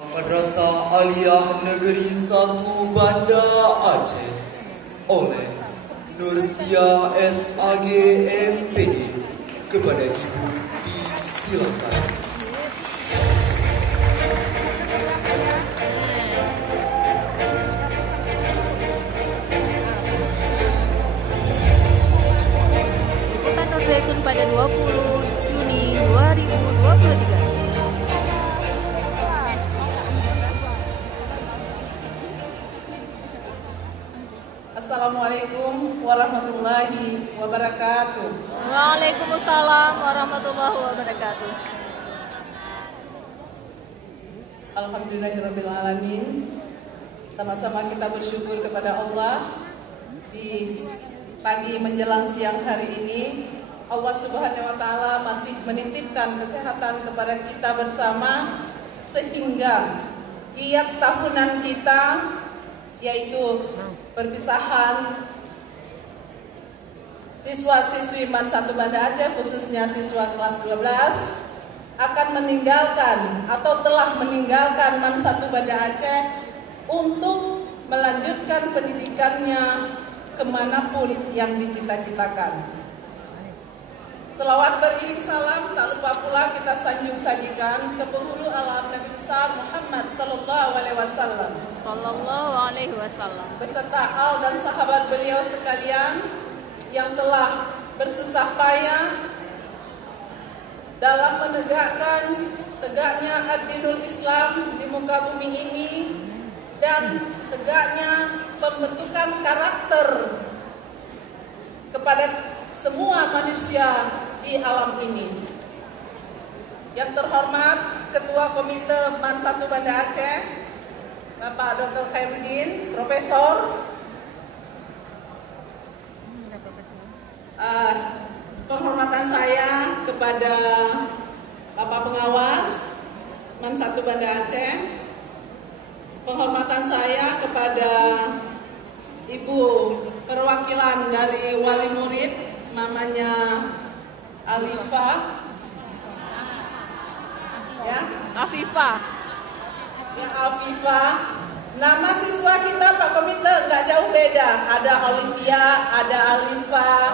Madrasah Aliyah Negeri 1 Banda Aceh oleh Nursia SAG MPG. Kepada Ibu disilakan. Liputan Nur Zaitun pada 20 Juni 2023. Assalamualaikum warahmatullahi wabarakatuh. Waalaikumsalam warahmatullahi wabarakatuh. Alhamdulillahirabbil alamin. Sama-sama kita bersyukur kepada Allah di pagi menjelang siang hari ini. Allah Subhanahu wa taala masih menitipkan kesehatan kepada kita bersama sehingga giat tahunan kita yaitu perpisahan siswa-siswi MAN 1 Banda Aceh, khususnya siswa kelas 12, akan meninggalkan atau telah meninggalkan MAN 1 Banda Aceh untuk melanjutkan pendidikannya kemanapun yang dicita-citakan. Selawat beriring salam tak lupa pula kita sanjung sajikan ke penghulu alam Nabi besar Muhammad sallallahu alaihi wasallam. Beserta al dan sahabat beliau sekalian yang telah bersusah payah dalam menegakkan tegaknya ad-dinul Islam di muka bumi ini dan tegaknya pembentukan karakter kepada semua manusia di alam ini. Yang terhormat Ketua Komite MAN 1 Banda Aceh, Bapak Dr. Khairuddin, Profesor. Penghormatan saya kepada Bapak Pengawas MAN 1 Banda Aceh. Penghormatan saya kepada Ibu perwakilan dari wali murid, mamanya Alifah, ya, Afifah. Ya, Afifah. Nama siswa kita Pak Komite nggak jauh beda. Ada Olivia, ada Alifah,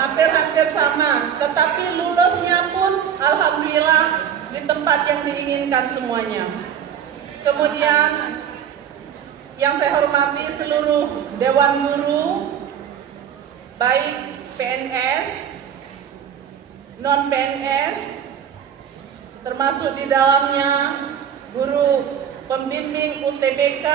hampir-hampir sama. Tetapi lulusnya pun alhamdulillah di tempat yang diinginkan semuanya. Kemudian yang saya hormati seluruh Dewan Guru, baik PNS, non-PNS, termasuk di dalamnya guru pembimbing UTBK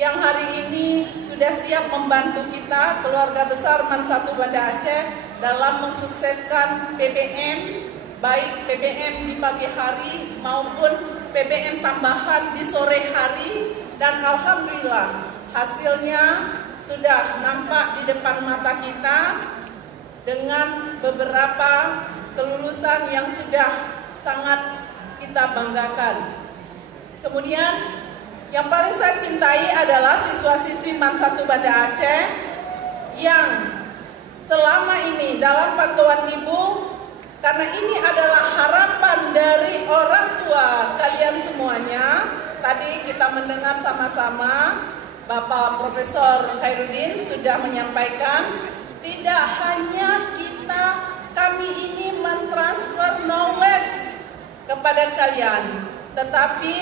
yang hari ini sudah siap membantu kita, keluarga besar MAN 1 Banda Aceh, dalam mensukseskan PPM, baik PPM di pagi hari maupun PPM tambahan di sore hari, dan alhamdulillah hasilnya sudah nampak di depan mata kita dengan beberapa kelulusan yang sudah sangat kita banggakan. Kemudian yang paling saya cintai adalah siswa-siswi MAN 1 Banda Aceh yang selama ini dalam pantauan Ibu, karena ini adalah harapan dari orang tua kalian semuanya. Tadi kita mendengar sama-sama Bapak Profesor Khairuddin sudah menyampaikan, tidak hanya kami ini mentransfer knowledge kepada kalian, tetapi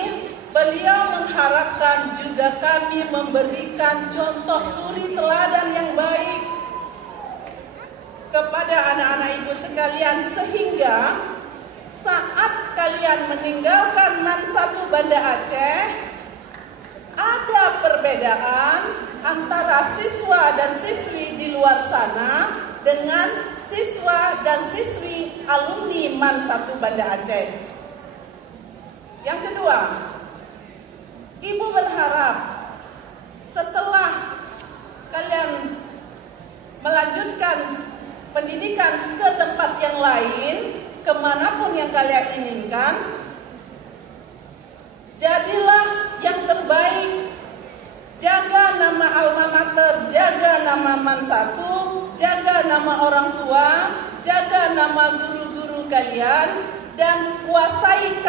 beliau mengharapkan juga kami memberikan contoh suri teladan yang baik kepada anak-anak Ibu sekalian, sehingga saat kalian meninggalkan MAN 1 Banda Aceh, ada perbedaan antara siswa dan siswi di luar sana dengan siswa dan siswi alumni MAN 1 Banda Aceh. Yang kedua, Ibu berharap setelah kalian melanjutkan pendidikan ke tempat yang lain, kemanapun yang kalian inginkan, jadilah yang terbaik. Jaga nama alma mater, jaga nama MAN 1, jaga nama orang tua, jaga nama guru-guru kalian, dan kuasai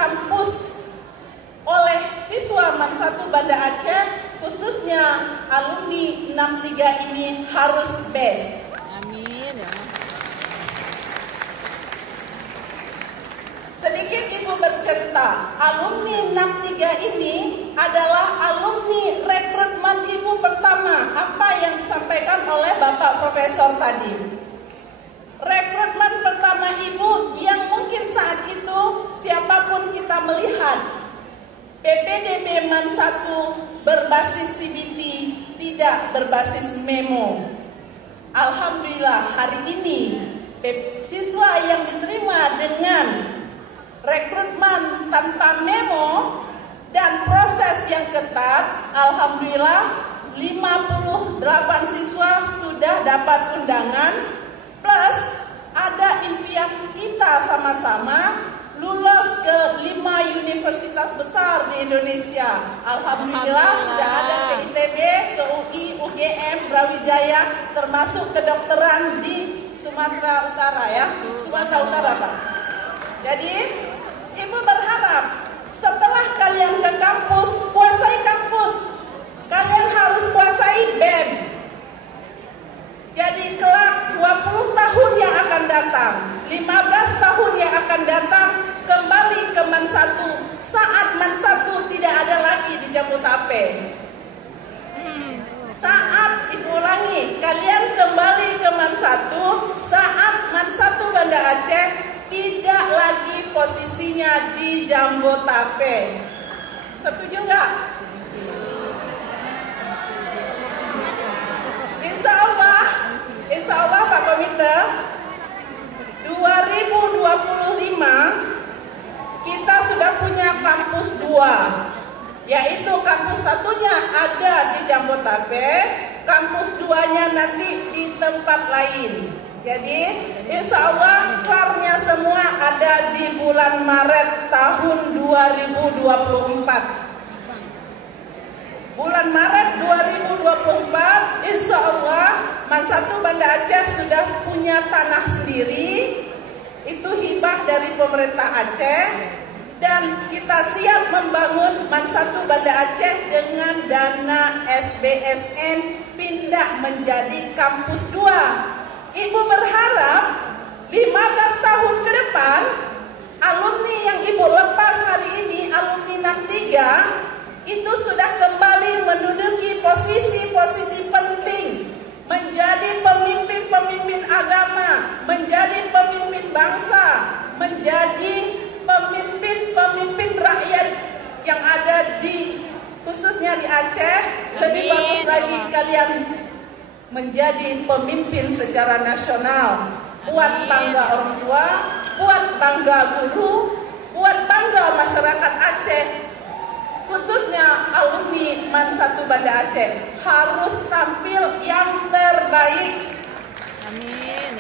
alumni 63 ini harus best. Amin ya. Sedikit Ibu bercerita, alumni 63 ini adalah alumni rekrutmen Ibu pertama. Apa yang disampaikan oleh Bapak Profesor tadi. Rekrutmen pertama Ibu yang mungkin saat itu siapapun kita melihat PPDB MAN 1 berbasis CBT, tidak berbasis memo. Alhamdulillah hari ini siswa yang diterima dengan rekrutmen tanpa memo dan proses yang ketat, alhamdulillah 58 siswa sudah dapat undangan, plus ada impian kita sama-sama lulus ke 5 universitas besar di Indonesia. Alhamdulillah sudah ada ke ITB, ke UI, UGM, Brawijaya, termasuk kedokteran di Sumatera Utara ya, Sumatera Utara Pak. Jadi Ibu berharap setelah kalian ke kampus, kuasai kampus. Kalian harus kuasai BEM. Jadi kelak 20 tahun yang akan datang, 15 tahun yang akan datang, kembali ke MAN 1 saat MAN 1 tidak ada lagi di Jabodetabek. Saat Ibu ulangi, kalian kembali ke MAN 1 saat MAN 1 Banda Aceh tidak lagi posisinya di Jabodetabek. Setuju nggak? Insya Allah Pak Komite 2025 kita sudah punya kampus 2, yaitu kampus satunya ada di Jabodetabek, kampus 2-nya nanti di tempat lain. Jadi insya Allah kelarnya semua ada di bulan Maret tahun 2024. Bulan Maret 2024 insya Allah MAN 1 Banda Aceh sudah punya tanah sendiri. Itu hibah dari pemerintah Aceh. Dan kita siap membangun MAN 1 Banda Aceh dengan dana SBSN pindah menjadi kampus 2. Ibu berharap 15 tahun ke depan alumni yang Ibu lepas hari ini, alumni 63, itu sudah kembali menduduki posisi-posisi penting, menjadi pemimpin-pemimpin agama, menjadi pemimpin bangsa, menjadi pemimpin-pemimpin rakyat yang ada di khususnya di Aceh. Lebih bagus lagi kalian menjadi pemimpin secara nasional, buat bangga orang tua, buat bangga guru, buat bangga masyarakat Aceh. Khususnya alumni MAN 1 Banda Aceh harus tampil yang terbaik. Amin.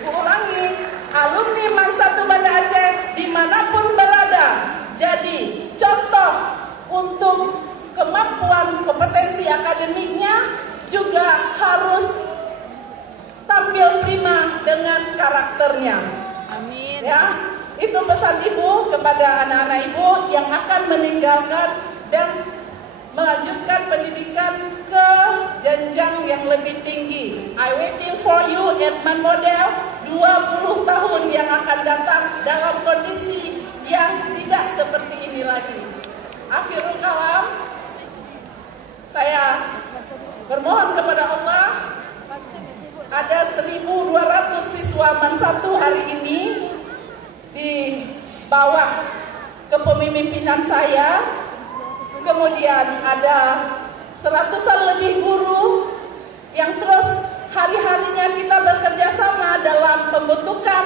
Ibu ulangi, alumni MAN 1 Banda Aceh dimanapun berada, jadi contoh untuk kemampuan kompetensi akademiknya, juga harus tampil prima dengan karakternya. Amin. Ya. Itu pesan Ibu kepada anak-anak Ibu yang akan meninggalkan dan melanjutkan pendidikan ke jenjang yang lebih tinggi. I waiting for you at MAN Model 20 tahun yang akan datang dalam kondisi yang tidak seperti ini lagi. Akhirul kalam, saya bermohon kepada Allah, ada 1.200 siswa MAN 1 hari ini di bawah kepemimpinan saya, kemudian ada 100-an lebih guru yang terus hari-harinya kita bekerja sama dalam pembentukan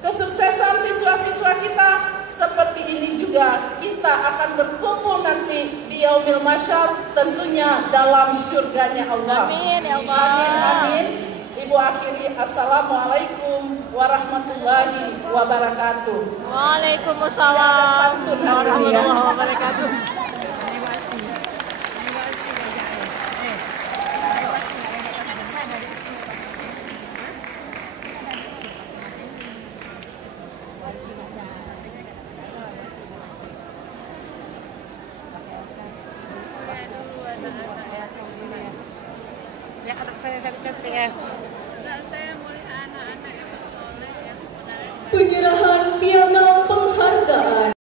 kesuksesan siswa-siswa kita. Seperti ini juga kita akan berkumpul nanti di Yaumil Mahsyar, tentunya dalam surganya Allah. Amin ya Allah. Amin, amin. Ibu akhiri, assalamualaikum warahmatullahi wabarakatuh. Waalaikumsalam warahmatullahi wabarakatuh. ya anak saya cantik ya. Enggak, saya melihat anak-anak yang soleh yang Penyerahan piala